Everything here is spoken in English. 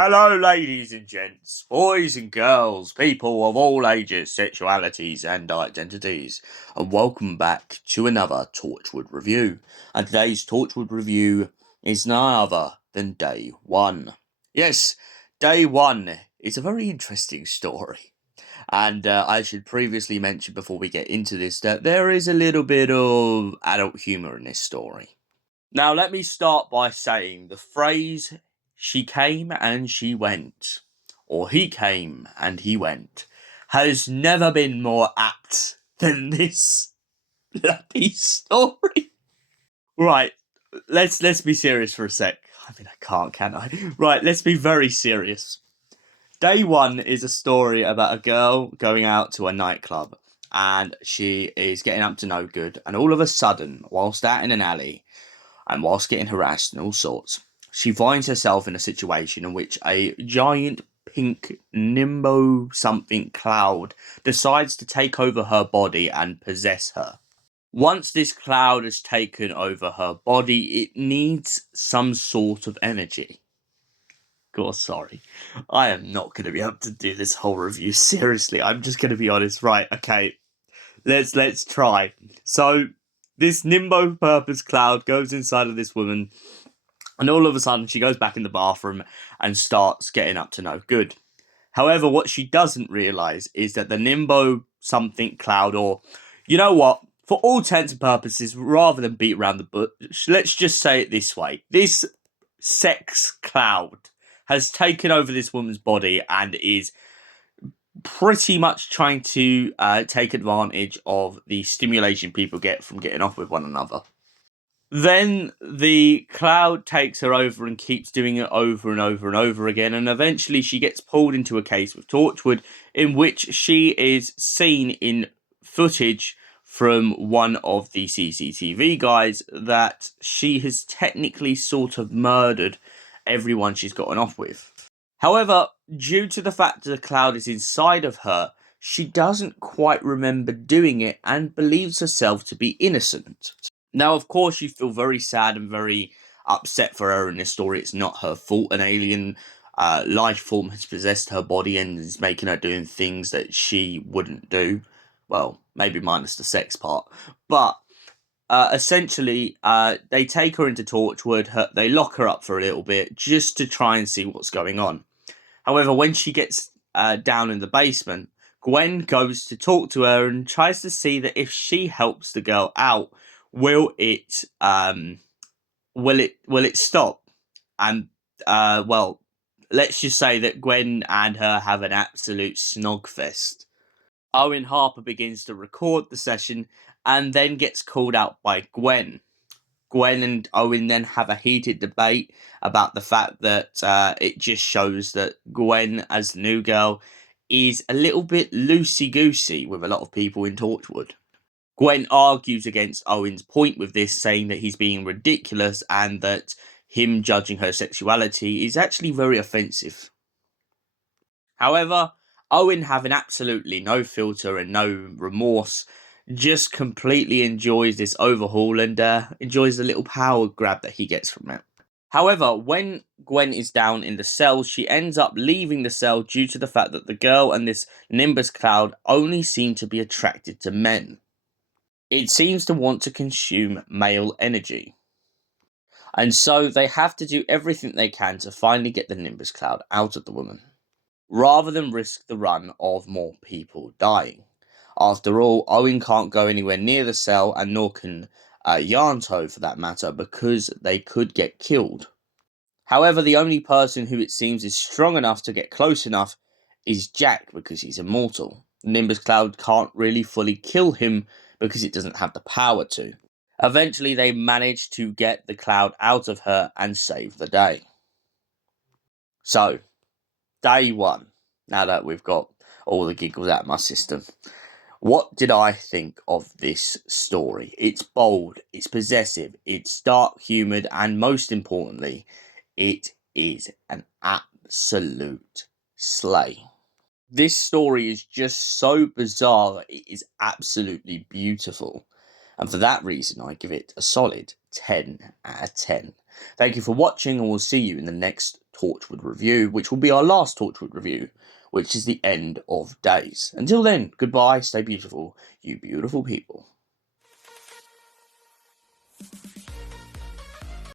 Hello, ladies and gents, boys and girls, people of all ages, sexualities, and identities, and welcome back to another Torchwood review. And today's Torchwood review is none other than Day 1. Yes, Day 1 is a very interesting story. And I should previously mention before we get into this that there is a little bit of adult humour in this story. Now, let me start by saying the phrase, she came and she went, or he came and he went, has never been more apt than this bloody story. Right, let's be serious for a sec. I mean, I can't, can I? Right, let's be very serious. Day 1 is a story about a girl going out to a nightclub, and she is getting up to no good, and all of a sudden, whilst out in an alley, and whilst getting harassed and all sorts, she finds herself in a situation in which a giant pink nimbo something cloud decides to take over her body and possess her. Once this cloud has taken over her body, it needs some sort of energy. God, sorry. I am not going to be able to do this whole review. Seriously, I'm just going to be honest. Right, okay. Let's try. So, this nimbo purpose cloud goes inside of this woman, and all of a sudden she goes back in the bathroom and starts getting up to no good. However, what she doesn't realise is that the nimbo something cloud, or you know what, for all intents and purposes, rather than beat around the bush, let's just say it this way. This sex cloud has taken over this woman's body and is pretty much trying to take advantage of the stimulation people get from getting off with one another. Then the cloud takes her over and keeps doing it over and over and over again, and eventually she gets pulled into a case with Torchwood, in which she is seen in footage from one of the CCTV guys that she has technically sort of murdered everyone she's gotten off with. However, due to the fact that the cloud is inside of her, she doesn't quite remember doing it and believes herself to be innocent. Now, of course, you feel very sad and very upset for her in this story. It's not her fault. An alien life form has possessed her body and is making her doing things that she wouldn't do. Well, maybe minus the sex part. But essentially, they take her into Torchwood. They lock her up for a little bit just to try and see what's going on. However, when she gets down in the basement, Gwen goes to talk to her and tries to see that if she helps the girl out, will it stop? And well, let's just say that Gwen and her have an absolute snog-fest. Owen Harper begins to record the session and then gets called out by Gwen. Gwen and Owen then have a heated debate about the fact that it just shows that Gwen, as the new girl, is a little bit loosey-goosey with a lot of people in Torchwood. Gwen argues against Owen's point with this, saying that he's being ridiculous and that him judging her sexuality is actually very offensive. However, Owen, having absolutely no filter and no remorse, just completely enjoys this overhaul and enjoys the little power grab that he gets from it. However, when Gwen is down in the cell, she ends up leaving the cell due to the fact that the girl and this Nimbus cloud only seem to be attracted to men. It seems to want to consume male energy. And so they have to do everything they can to finally get the Nimbus cloud out of the woman, rather than risk the run of more people dying. After all, Owen can't go anywhere near the cell, and nor can Yarnto for that matter, because they could get killed. However, the only person who it seems is strong enough to get close enough is Jack, because he's immortal. The Nimbus cloud can't really fully kill him because it doesn't have the power to. Eventually, they manage to get the cloud out of her and save the day. So, Day 1, now that we've got all the giggles out of my system. What did I think of this story? It's bold, it's possessive, it's dark humoured, and most importantly, it is an absolute slay. This story is just so bizarre, it is absolutely beautiful. And for that reason, I give it a solid 10 out of 10. Thank you for watching, and we'll see you in the next Torchwood review, which will be our last Torchwood review, which is the end of days. Until then, goodbye, stay beautiful, you beautiful people.